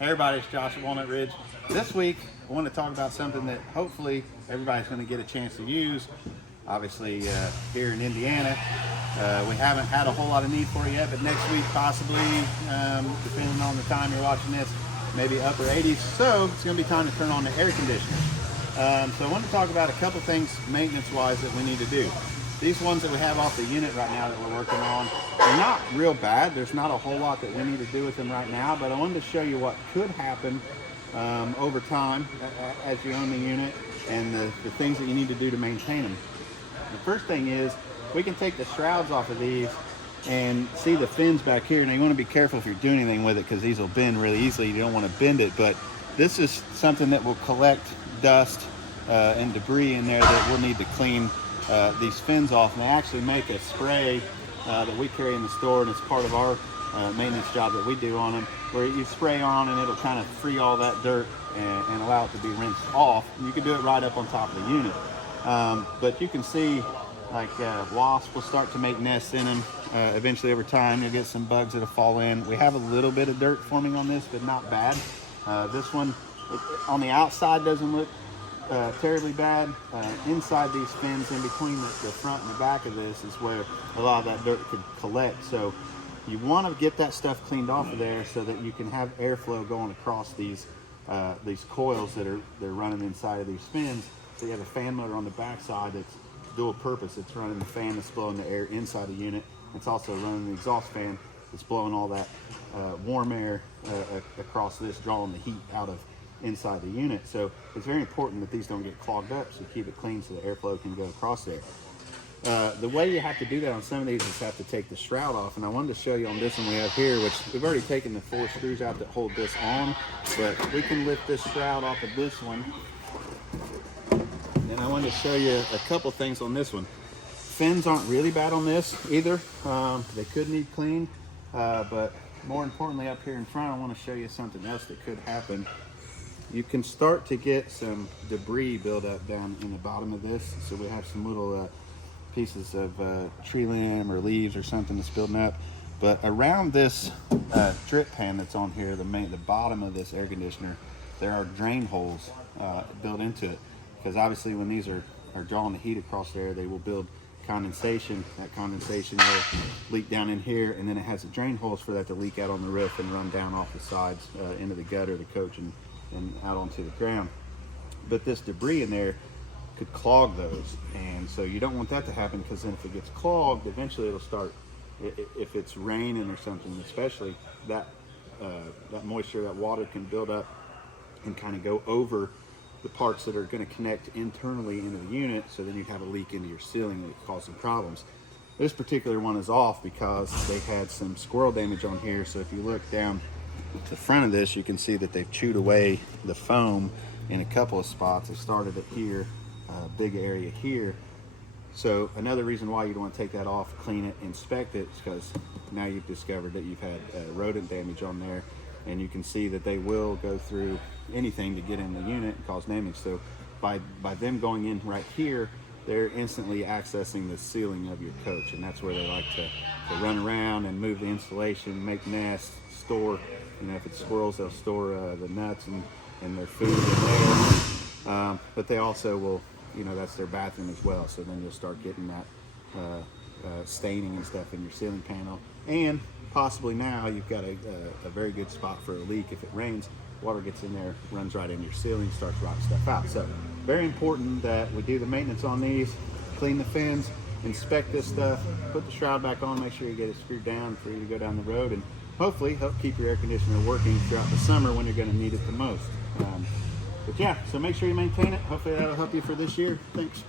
Hey everybody, it's Josh at Walnut Ridge. This week, I want to talk about something that hopefully everybody's going to get a chance to use. Obviously, here in Indiana, we haven't had a whole lot of need for it yet, but next week possibly, depending on the time you're watching this, maybe upper 80s. So it's going to be time to turn on the air conditioner. So I want to talk about a couple things maintenance-wise that we need to do. These ones that we have off the unit right now that we're working on, they're not real bad. There's not a whole lot that we need to do with them right now, but I wanted to show you what could happen over time as you own the unit and the things that you need to do to maintain them. The first thing is we can take the shrouds off of these and see the fins back here. Now you want to be careful if you're doing anything with it because these will bend really easily. You don't want to bend it, but this is something that will collect dust and debris in there that we'll need to clean these fins off. And they actually make a spray that we carry in the store, and it's part of our maintenance job that we do on them, where you spray on and it'll kind of free all that dirt and allow it to be rinsed off. And you can do it right up on top of the unit. But you can see like wasps will start to make nests in them. Eventually over time you'll get some bugs that'll fall in. We have a little bit of dirt forming on this, but not bad. This one on the outside doesn't look terribly bad. Inside these fins, in between the front and the back of this, is where a lot of that dirt could collect. So you want to get that stuff cleaned off of there so that you can have airflow going across these coils that are running inside of these fins. So you have a fan motor on the back side that's dual purpose. It's running the fan that's blowing the air inside the unit. It's also running the exhaust fan that's blowing all that warm air across this, drawing the heat out of inside the unit. So it's very important that these don't get clogged up, so keep it clean so the airflow can go across there. The way you have to do that on some of these is have to take the shroud off, and I wanted to show you on this one we have here, which we've already taken the 4 screws out that hold this on, but we can lift this shroud off of this one. And I wanted to show you a couple things on this one. Fins aren't really bad on this either. They could need cleaned, but more importantly up here in front, I want to show you something else that could happen. You can start to get some debris build up down in the bottom of this. So we have some little pieces of tree limb or leaves or something that's building up. But around this drip pan that's on here, the bottom of this air conditioner, there are drain holes built into it. Because obviously when these are drawing the heat across there, they will build condensation. That condensation will leak down in here, and then it has the drain holes for that to leak out on the roof and run down off the sides into the gutter, the coach, and out onto the ground. But this debris in there could clog those, and so you don't want that to happen, because then if it gets clogged, eventually it'll start, if it's raining or something especially, that moisture, that water can build up and kind of go over the parts that are going to connect internally into the unit, so then you'd have a leak into your ceiling that would cause some problems. This particular one is off because they had some squirrel damage on here. So if you look down the front of this, you can see that they've chewed away the foam in a couple of spots. They started it here, a big area here. So another reason why you'd want to take that off, clean it, inspect it, is because now you've discovered that you've had rodent damage on there, and you can see that they will go through anything to get in the unit and cause damage. So by them going in right here, they're instantly accessing the ceiling of your coach, and that's where they like to run around and move the insulation, make nests, store, if it's squirrels, they'll store the nuts and their food in there. But they also will, that's their bathroom as well. So then you'll start getting that staining and stuff in your ceiling panel. And possibly now you've got a very good spot for a leak. If it rains, water gets in there, runs right into your ceiling, starts rotting stuff out. So very important that we do the maintenance on these, clean the fins, inspect this stuff, put the shroud back on, make sure you get it screwed down for you to go down the road, and hopefully help keep your air conditioner working throughout the summer when you're going to need it the most. But yeah, so make sure you maintain it. Hopefully that'll help you for this year. Thanks.